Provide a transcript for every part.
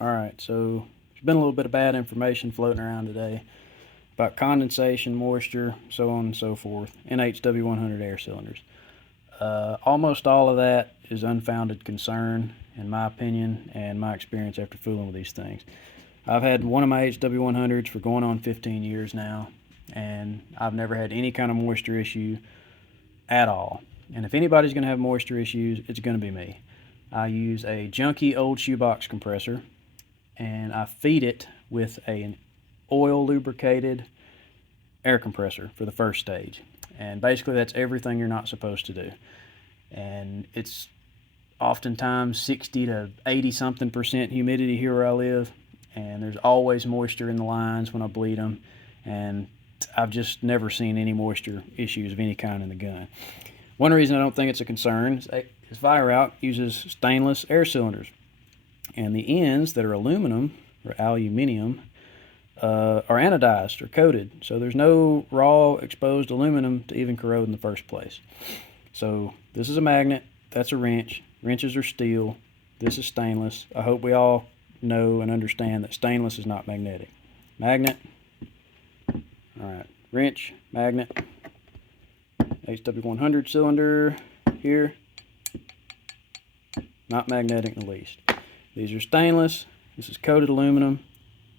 Alright, so there's been a little bit of bad information floating around today about condensation, moisture, so on and so forth, in HW100 air cylinders. Almost all of that is unfounded concern, in my opinion, and my experience after fooling with these things. I've had one of my HW100s for going on 15 years now, and I've never had any kind of moisture issue at all. And if anybody's going to have moisture issues, it's going to be me. I use a junky old shoebox compressor, and I feed it with an oil lubricated air compressor for the first stage. And basically, that's everything you're not supposed to do. And it's oftentimes 60 to 80 something percent humidity here where I live, and there's always moisture in the lines when I bleed them, and I've just never seen any moisture issues of any kind in the gun. One reason I don't think it's a concern is Virout uses stainless air cylinders, and the ends that are aluminum or aluminium are anodized or coated, so there's no raw exposed aluminum to even corrode in the first place. So this is a magnet, that's a wrench. Wrenches are steel, this is stainless. I hope we all know and understand that stainless is not magnetic. Magnet, alright, wrench, magnet, HW100 cylinder here, not magnetic in the least. These are stainless, this is coated aluminum.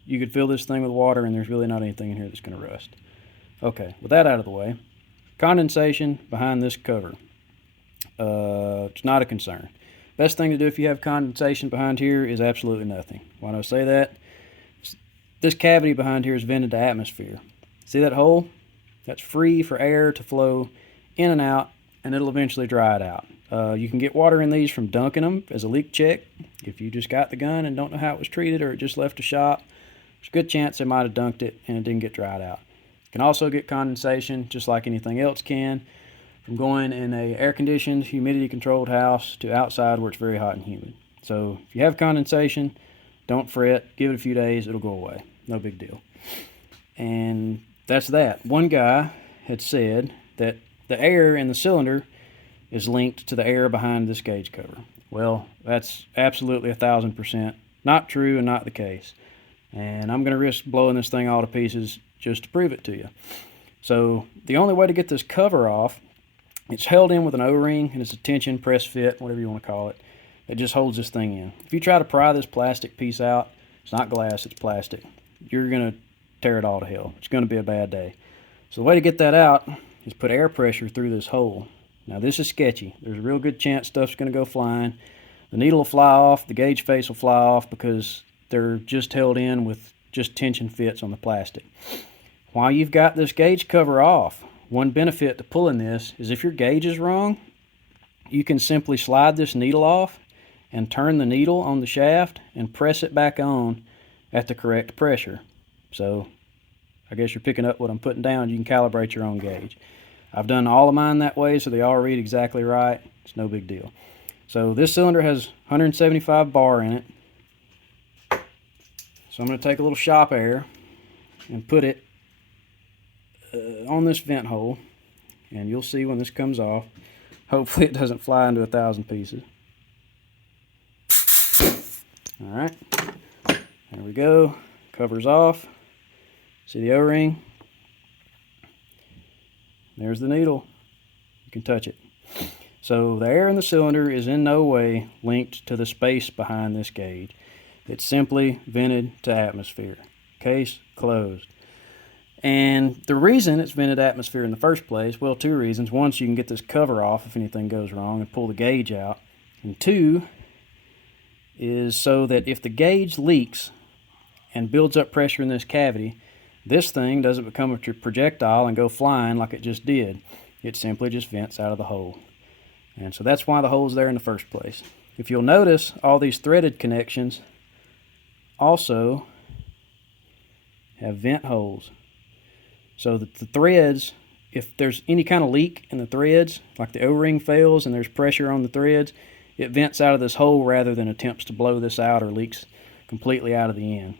You could fill this thing with water and there's really not anything in here that's going to rust. Okay, with that out of the way, condensation behind this cover. It's not a concern. Best thing to do if you have condensation behind here is absolutely nothing. Why do I say that? This cavity behind here is vented to atmosphere. See that hole? That's free for air to flow in and out, and it'll eventually dry it out. You can get water in these from dunking them as a leak check. If you just got the gun and don't know how it was treated, or it just left a shop, there's a good chance they might have dunked it and it didn't get dried out. You can also get condensation, just like anything else can, from going in a air-conditioned, humidity-controlled house to outside where it's very hot and humid. So if you have condensation, don't fret. Give it a few days, it'll go away. No big deal. And that's that. One guy had said that the air in the cylinder is linked to the air behind this gauge cover. Well, that's absolutely 1,000% not true and not the case. And I'm going to risk blowing this thing all to pieces just to prove it to you. So the only way to get this cover off, it's held in with an O-ring, and it's a tension, press fit, whatever you want to call it. It just holds this thing in. If you try to pry this plastic piece out, it's not glass, it's plastic, you're going to tear it all to hell. It's going to be a bad day. So the way to get that out is put air pressure through this hole. Now this is sketchy. There's a real good chance stuff's going to go flying. The needle will fly off, the gauge face will fly off because they're just held in with just tension fits on the plastic. While you've got this gauge cover off, one benefit to pulling this is if your gauge is wrong, you can simply slide this needle off and turn the needle on the shaft and press it back on at the correct pressure. So I guess you're picking up what I'm putting down. You can calibrate your own gauge. I've done all of mine that way, so they all read exactly right. It's no big deal. So this cylinder has 175 bar in it. So I'm going to take a little shop air and put it on this vent hole, and you'll see when this comes off. Hopefully it doesn't fly into 1,000 pieces. Alright, there we go. Cover's off. See the O-ring? There's the needle. You can touch it. So the air in the cylinder is in no way linked to the space behind this gauge. It's simply vented to atmosphere. Case closed. And the reason it's vented atmosphere in the first place, well, two reasons. One, so you can get this cover off if anything goes wrong and pull the gauge out. And two, is so that if the gauge leaks and builds up pressure in this cavity, this thing doesn't become a projectile and go flying like it just did. It simply just vents out of the hole. And so that's why the hole's there in the first place. If you'll notice, all these threaded connections also have vent holes. So that the threads, if there's any kind of leak in the threads, like the O-ring fails and there's pressure on the threads, it vents out of this hole rather than attempts to blow this out or leaks completely out of the end.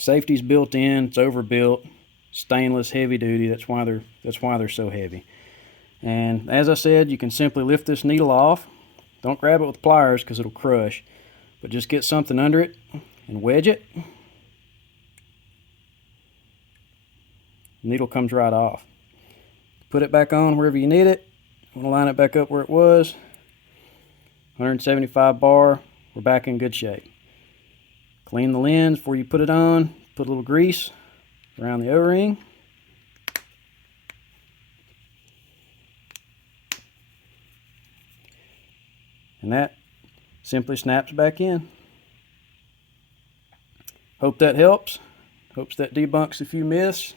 Safety's built in, it's overbuilt, stainless, heavy duty. That's why they're so heavy. And as I said, you can simply lift this needle off. Don't grab it with pliers because it'll crush, but just get something under it, and wedge it. Needle comes right off. Put it back on wherever you need it. I'm going to line it back up where it was. 175 bar. We're back in good shape. Clean the lens before you put it on. Put a little grease around the O-ring. And that simply snaps back in. Hope that helps. Hopes that debunks a few myths.